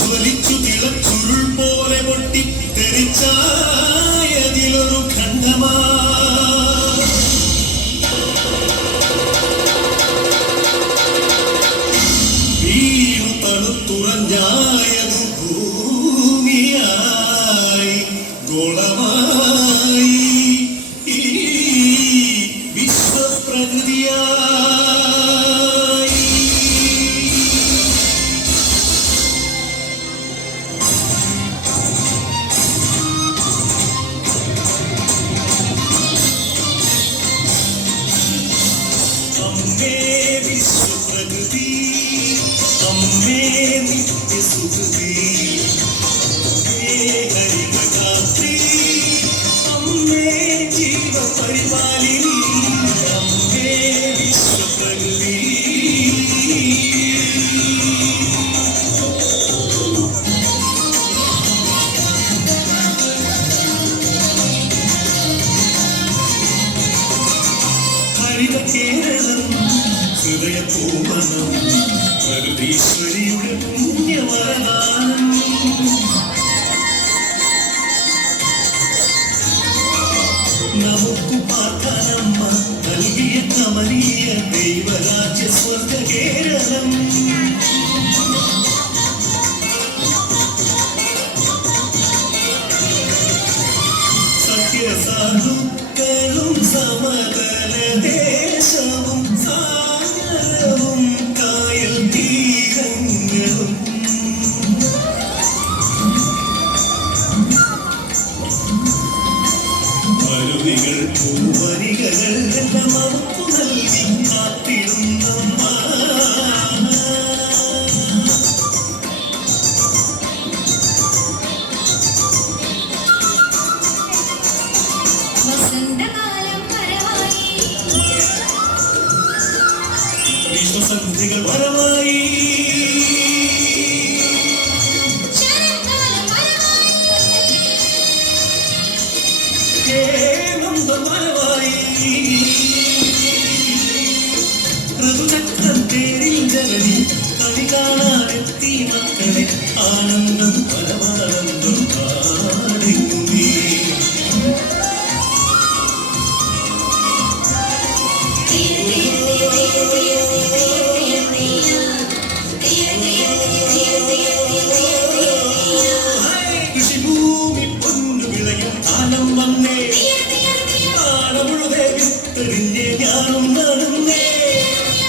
ജ്വലിച്ചു തിളച്ചുരുൾ പോലെ പൊട്ടി തെറിച്ചായതിലൊരു ഖണ്ഡമാ വീണു തണുത്തുറഞ്ഞായതു ഭൂമിയായി ഗോളമായി വിശ്വപ്രകൃതിയായി. അമ്മേ വിശ്വപ്രകൃതി, അമ്മേ നിത്യസുഹൃതി, അമ്മേ ഹരിതഗാത്രി, അമ്മേ ജീവപരിപാലിനി, അമ്മേ വിശ്വപ്രകൃതി. ഹരിത കേരളം ഹൃദയപൂർവനം പ്രകൃതീശ്വരിയുടെ പുണ്യവരദാനം. നമുക്കു പാർക്കാനമ്മ നൽകിയ കമനീയ ദൈവരാജ്യ സ്വർഗ കേരളം. സത്യസാധുക്കളും സമതല ദേശവും സാഗരവും കായൽ തീരങ്ങളും അരുവികൾ പൂവരികൾ എല്ലാം നമുക്കു നൽകി കാത്തിടുന്നമ്മ. വിശ്വസന്ധികൾ വരമായി, വരമായി ഋതുചക്രം തേരിൽ ജനനി കണി കാണാനെത്തി മക്കളെ ആനന്ദം പരമാനന്ദം പാടിക്കുന്നേ. കൃഷിഭൂമി പൊന്നു വിളയും കാലം വന്നേ, ആഴമുഴുതേ വിത്തെറിഞ്ഞേ ഞാനും നടന്നേ.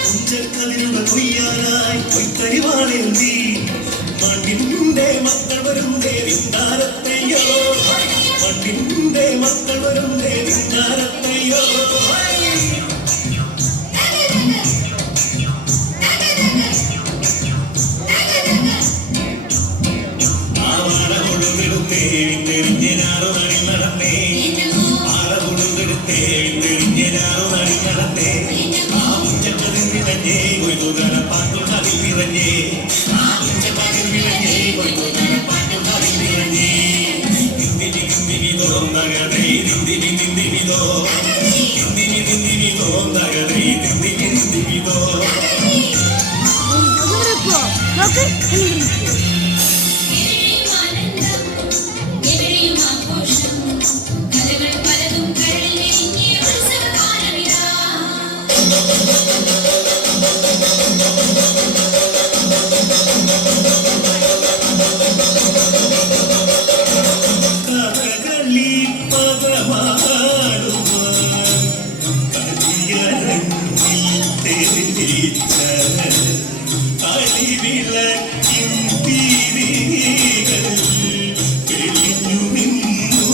കുഞ്ചക്കതിരുടെ കൊയ്യാനായി കൊയ്ത്തരിവാളേന്തി മണ്ണിന്റെ മക്കൾ വരും ദേവിന്ദാരത്തെയോ, മണ്ണിന്റെ മക്കൾ വരും ദേവിന്ദാരത്തെയോ. തെരിഞ്ഞാറു നടി നടന്നേ, ആറകുടുതെടുത്തേ തെരിഞ്ഞാറു നടി നടന്നേ. ആ ഉച്ചക്കതിൽ വിളഞ്ഞേ കൊയ്തുകര പാട്ടുകളിൽ നിറഞ്ഞേ, ആ ഉച്ചക്കതിൽ വിളഞ്ഞേ കൊയ്തുകര പാട്ടുകളിൽ നിറഞ്ഞേ. നിന്ദിനി നിന്ദിനിതോ നഗരേ നിന്ദിനി നിന്ദിനിതോ, നിന്ദിനി നിന്ദിനിതോ നഗരേ നിന്ദിനി നിന്ദിനിതോ. കഥകളി പദമാടുവാൻ കരിയരങ്ങിൽ തെളിച്ച അടിവിളക്കിൻ തിരികൾ തെളിഞ്ഞു നിന്നു.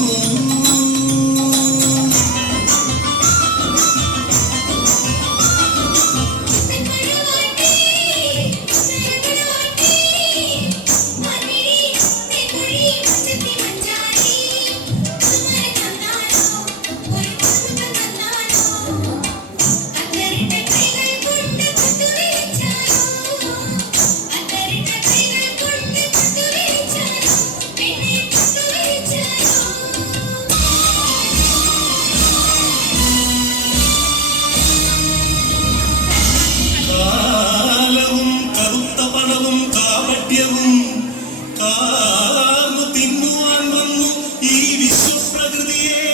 കാർന്നു തിന്നുവാൻ വന്നു ഈ വിശ്വപ്രകൃതിയെ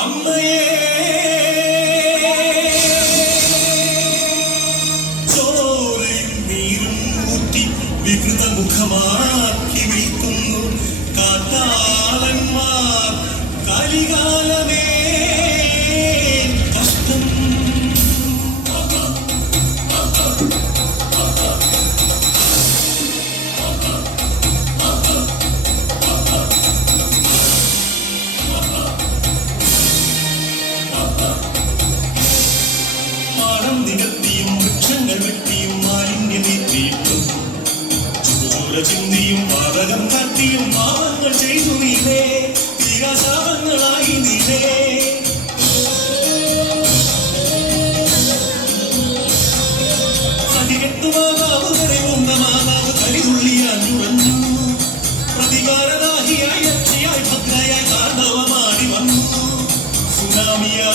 അമ്മയെ ചോരയും നീരും ഊറ്റി വികൃത മുഖമാക്കി വിൽക്കുന്നു കാട്ടാളന്മാർ കലികാലമേ കഷ്ടം പാടം നികത്തിയും വൃക്ഷങ്ങൾ വെട്ടിയും മാലിന്യമേറ്റിയിട്ടും ചോര ചിന്തിയും പാതകം കാട്ടിയും പാവങ്ങൾ ചെയ്തു നീലേ തീരാശാപങ്ങളായി നീലേ സതികെട്ടുമാതാവ് കരയുന്ന മാതാവ് കരിതുള്ളിയാഞ്ഞുറഞ്ഞു പ്രതികാരദാഹിയായി അച്ഛയായി ഭദ്രയായി താണ്ഡവമാടി വന്നു സുനാമിയാ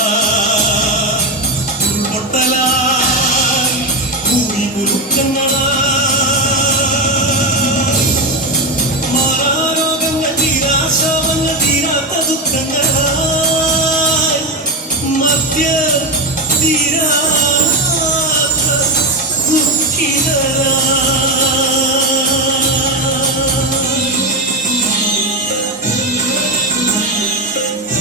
ഉൾപൊട്ടലായി ഭൂമി കുലുക്കങ്ങളായി മാറാരോഗങ്ങൾ തീരാശാപങ്ങൾ തീരാത്ത ദുഃഖങ്ങളായി മധ്യ തീരാത്ത ദുഃഖിത